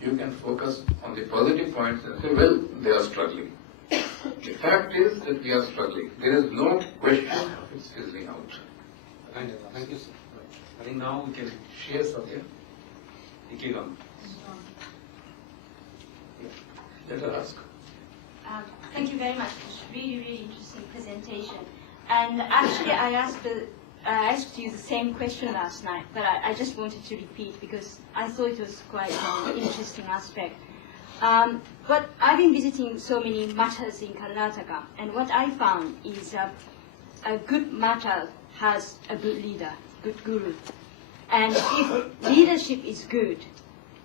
you can focus on the positive points and say, well, they are struggling. The fact is that we are struggling. There is no question of its fizzling out. Thank you, sir. I think now we can Share something. Ikigan. Let her ask. Thank you very much. It was really, really interesting presentation. And actually, I asked you the same question last night, but I just wanted to repeat because I thought it was quite an interesting aspect. But I've been visiting so many matters in Karnataka, and what I found is a good matter has a good leader, good guru. And if leadership is good,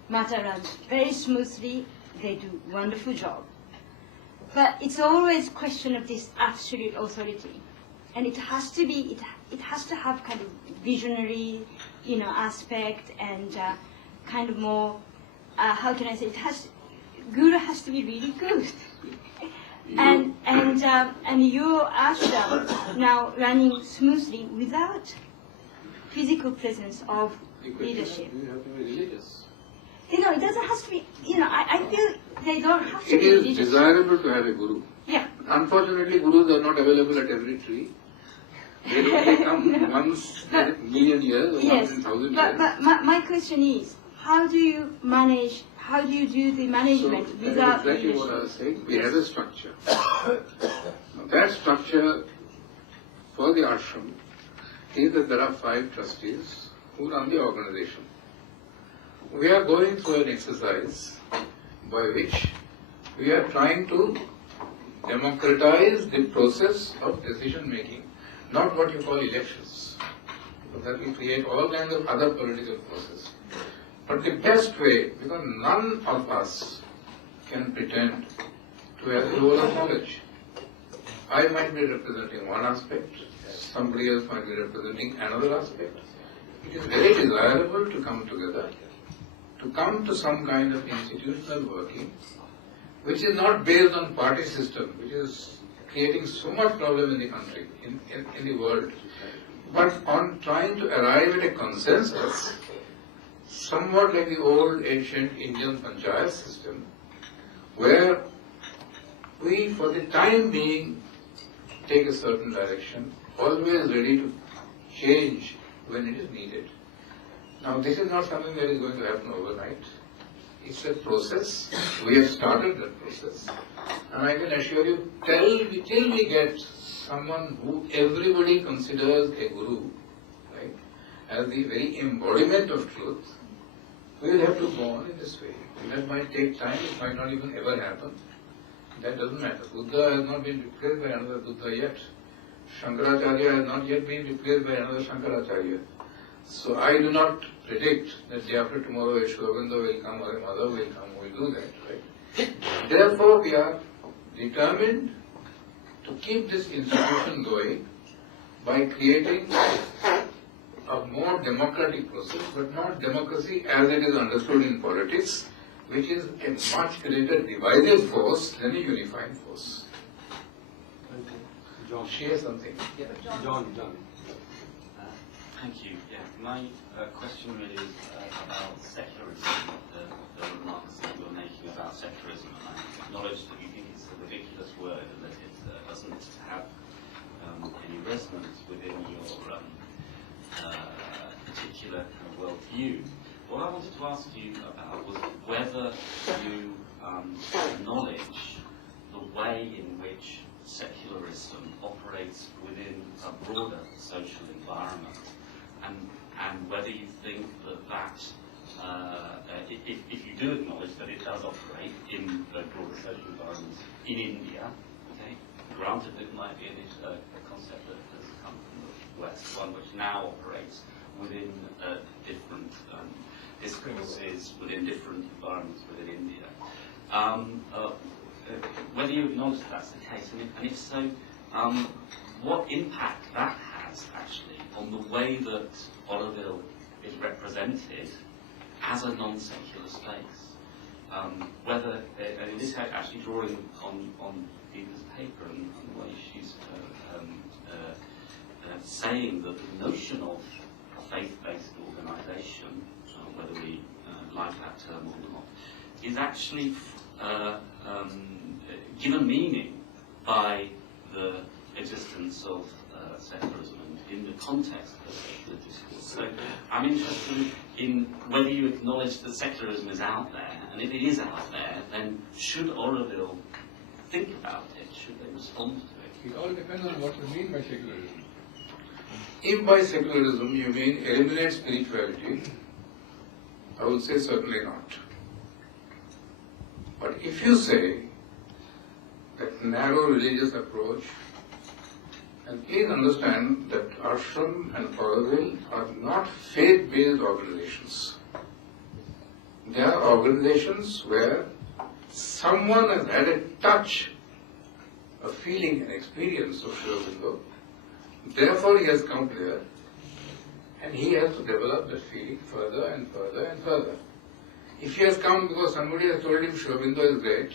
matter runs very smoothly, they do a wonderful job. But it's always a question of this absolute authority. And it has to be, it has to have kind of visionary, aspect and kind of more, how can I say, guru has to be really good. And your ashram now running smoothly without physical presence of leadership. You have to be religious. It doesn't have to be, I feel they don't have to It be is religious. desirable to have a guru. Yeah. Unfortunately, gurus are not available at every tree. They only come once in a million years or Yes, once in 1,000 but, years. but my question is, how do you manage, how do you do the management So, without exactly leadership? what I was saying. We have a structure. Now, that structure for the ashram is that there are 5 trustees who run the organization. We are going through an exercise by which we are trying to democratize the process of decision making, not what you call elections, because that will create all kinds of other political processes. But the best way, because none of us can pretend to have the role of knowledge. I might be representing one aspect, somebody else might be representing another aspect. It is very desirable to come together, to come to some kind of institutional working, which is not based on party system, which is creating so much problem in the country, in the world, but on trying to arrive at a consensus, somewhat like the old ancient Indian panchayat system, where we, for the time being, take a certain direction, always ready to change when it is needed. Now, this is not something that is going to happen overnight. It's a process. We have started that process. And I can assure you, till we get someone who everybody considers a guru, right, as the very embodiment of truth, we will have to go on in this way. That might take time, it might not even ever happen. That doesn't matter. Buddha has not been replaced by another Buddha yet. Shankaracharya has not yet been replaced by another Shankaracharya. So I do not predict that day after tomorrow a Sri Aurobindo will come or a mother will come who will do that, right? Therefore we are determined to keep this institution going by creating a more democratic process, but not democracy as it is understood in politics, which is a much greater divisive force than a unifying force. John. Share something. Yeah. John. Thank you. Yeah, my question really is about secularism, the remarks that you're making about secularism. And I acknowledge that you think it's a ridiculous word and that it doesn't have any resonance within your particular kind of worldview. What I wanted to ask you about was whether you acknowledge the way in which secularism operates within a broader social environment, and whether you think that if you do acknowledge that it does operate in the broader social environment in India, okay, granted it might be a concept that has come from the West, one which now operates within different discourses, within different environments within India. Whether you acknowledge that that's the case, and if so, what impact that has actually on the way that Oroville is represented as a non-secular space. Whether, and this is actually drawing on Deepa's paper and the way she's saying that the notion of a faith-based organisation, whether we like that term or not, is actually given meaning by the existence of secularism and in the context of the discourse. So I'm interested in whether you acknowledge that secularism is out there, and if it is out there, then should Oroville think about it? Should they respond to it? It all depends on what you mean by secularism. If by secularism you mean eliminate spirituality, I would say certainly not. But if you say that narrow religious approach, and please understand that ashram and Oroville are not faith-based organizations. They are organizations where someone has had a touch, a feeling, an experience of Sri Aurobindo. Therefore he has come there and he has to develop that feeling further and further and further. If he has come because somebody has told him Sri Aurobindo is great,